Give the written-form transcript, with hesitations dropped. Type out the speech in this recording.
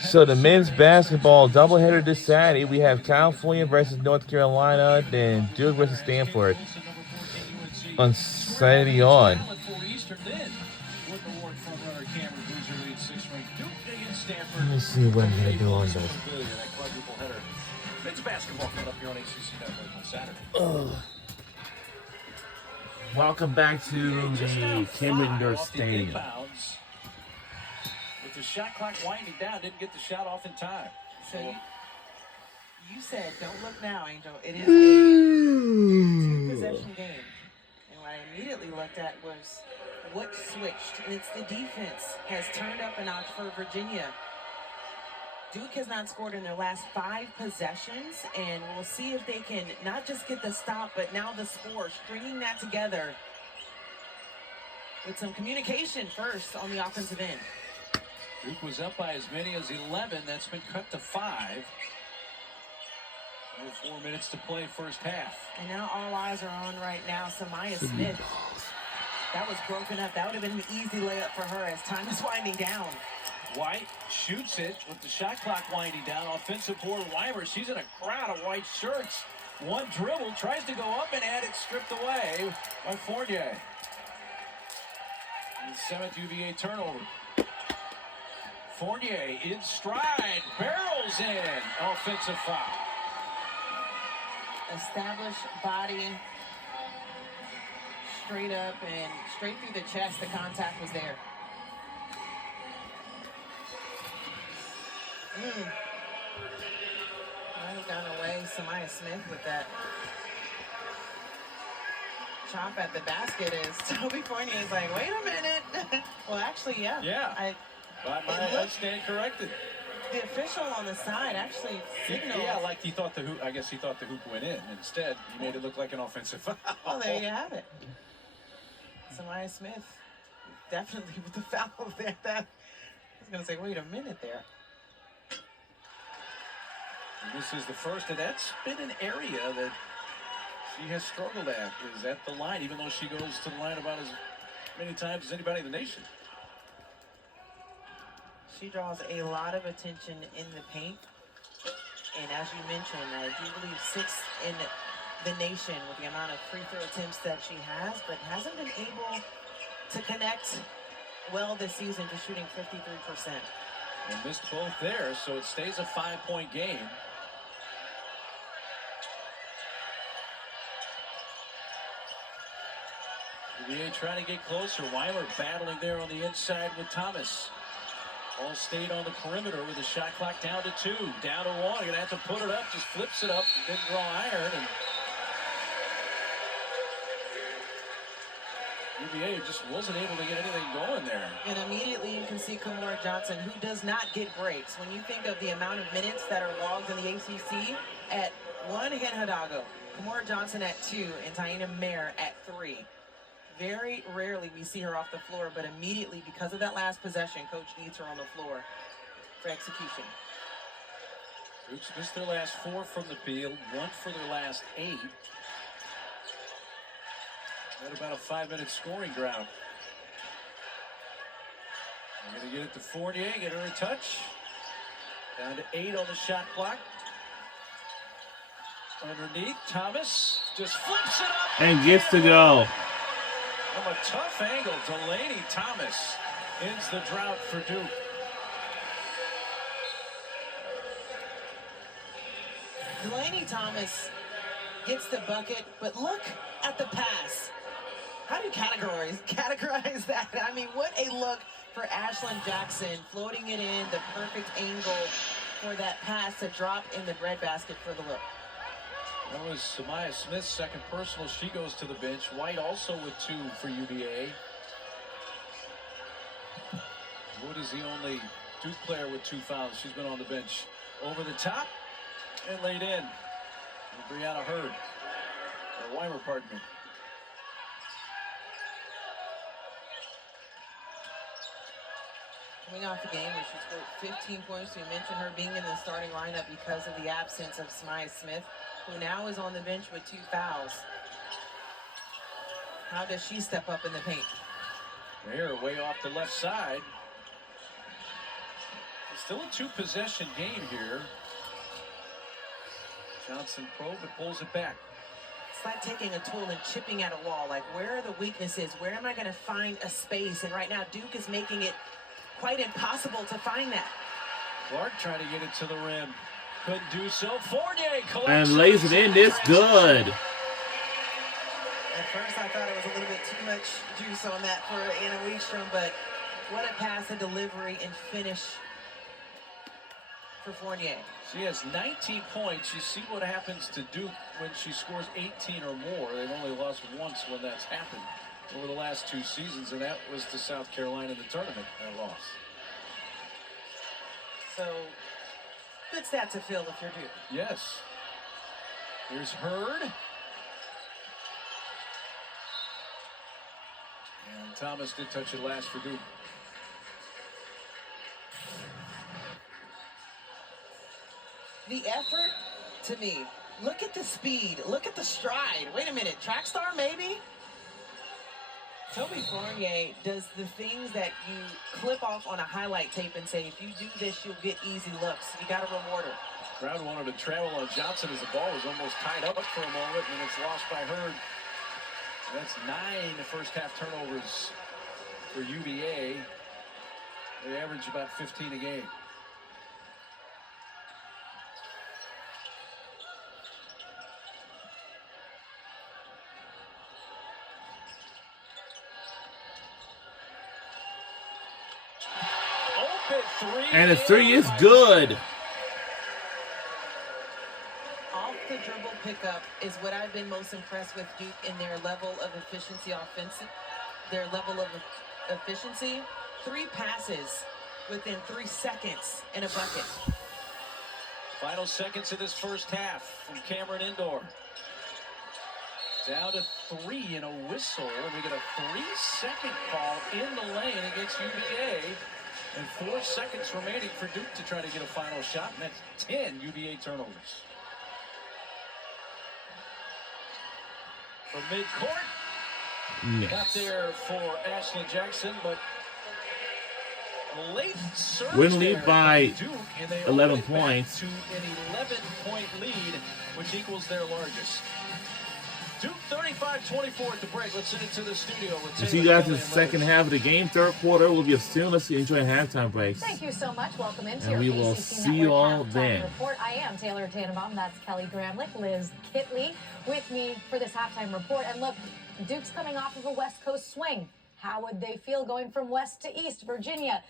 So the men's basketball doubleheader this Saturday, we have California versus North Carolina, then Duke versus Stanford on Saturday on. Let me see what I'm gonna do on this. Men's basketball coming up here on ACC Network on Saturday. Welcome back to the Cameron Indoor Stadium. With the shot clock winding down, didn't get the shot off in time. So you said, don't look now, Angel. It is a two-possession game. And what I immediately looked at was what switched. And it's the defense has turned up a notch for Virginia. Duke has not scored in their last 5 possessions, and we'll see if they can not just get the stop, but now the score, stringing that together with some communication first on the offensive end. Duke was up by as many as 11. That's been cut to 5. Over 4 minutes to play first half. And now all eyes are on right now Samaya Smith. That was broken up. That would have been an easy layup for her as time is winding down. White shoots it with the shot clock winding down. Offensive board, Weimer. She's in a crowd of white shirts. One dribble, tries to go up and had it stripped away by Fournier. And the 7th UVA turnover. Fournier in stride, barrels in, offensive foul. Established body, straight up and straight through the chest. The contact was there. Might have gone away, Samaya Smith with that chop at the basket is Toby Fournier is like, wait a minute. Well, actually, yeah. Yeah. I stand corrected. The official on the side actually signaled. Yeah, like he thought the hoop. I guess he thought the hoop went in. Instead, he made it look like an offensive foul. Well, there you have it. Samaya Smith definitely with the foul there. I was going to say, wait a minute there. And this is the first, and that's been an area that she has struggled at, is at the line, even though she goes to the line about as many times as anybody in the nation. She draws a lot of attention in the paint. And as you mentioned, I do believe 6th in the nation with the amount of free throw attempts that she has, but hasn't been able to connect well this season, just shooting 53%. And missed both there, so it stays a 5-point game. UVA trying to get closer. Weiler battling there on the inside with Thomas. All State on the perimeter with the shot clock down to 2. Down to 1. You're going to have to put it up. Just flips it up. Didn't draw iron. And UVA just wasn't able to get anything going there. And immediately you can see Kimora Johnson, who does not get breaks. When you think of the amount of minutes that are logged in the ACC, at 1, Hen Hidalgo. Kimora Johnson at 2, and Taina Mayer at 3. Very rarely we see her off the floor, but immediately, because of that last possession, Coach needs her on the floor for execution. Duke's missed their last 4 from the field, 1 for their last 8. At about a 5-minute scoring drought. They're going to get it to Fournier, get her a touch. Down to 8 on the shot clock. Underneath, Thomas just flips it up. And gets to go. From a tough angle, Delaney Thomas ends the drought for Duke. Delaney Thomas gets the bucket, but look at the pass. How do you categorize that? I mean, what a look for Ashlyn Jackson, floating it in, the perfect angle for that pass to drop in the breadbasket for the look. That was Samaya Smith's second personal. She goes to the bench. White also with 2 for UVA. Wood is the only Duke player with 2 fouls. She's been on the bench. Over the top and laid in. And Brianna Hurd. Or Weimer, pardon me. Coming off the game where she scored 15 points, we mentioned her being in the starting lineup because of the absence of Samaya Smith, who now is on the bench with 2 fouls. How does she step up in the paint? Mayer way off the left side. Still a 2-possession game here. Johnson probe and pulls it back. It's like taking a tool and chipping at a wall. Like, where are the weaknesses? Where am I going to find a space? And right now, Duke is making it quite impossible to find that. Clark trying to get it to the rim. Couldn't do so. Fournier collects And lays it in. It's good. At first, I thought it was a little bit too much juice on that for Anna Wiekstrom, but what a pass, a delivery, and finish for Fournier. She has 19 points. You see what happens to Duke when she scores 18 or more. They've only lost once when that's happened over the last 2 seasons, and that was to South Carolina in the tournament, that loss. So, good stat to fill if you're Duke. Yes. Here's Hurd. And Thomas did touch it last for Duke. The effort, to me, look at the speed, look at the stride. Wait a minute, track star maybe? Toby Fournier does the things that you clip off on a highlight tape and say, if you do this, you'll get easy looks. You got to reward her. Crowd wanted to travel on Johnson as the ball was almost tied up for a moment, and it's lost by Hurd. That's 9 first-half turnovers for UVA. They average about 15 a game. And the three is good. Off the dribble pickup is what I've been most impressed with Duke in their level of efficiency efficiency. 3 passes within 3 seconds in a bucket. Final seconds of this first half from Cameron Indoor. Down to 3 and a whistle, and we get a 3-second call in the lane against UVA. And 4 seconds remaining for Duke to try to get a final shot, and that's 10 UVA turnovers. From midcourt, got there for Ashley Jackson, but a late surge Win lead there by Duke, and they 11 all the way back points. to an 11-point lead, which equals their largest. Duke 35-24 at the break. Let's send it to the studio with We'll see you guys in the second half of the game. Third quarter will be soon. Let's enjoy halftime breaks. Thank you so much. Welcome into And your we will ACC see you Network all Halftime then. Report. I am Taylor Tannenbaum. That's Kelly Gramlich, Liz Kitley with me for this halftime report. And look, Duke's coming off of a West Coast swing. How would they feel going from west to east? Virginia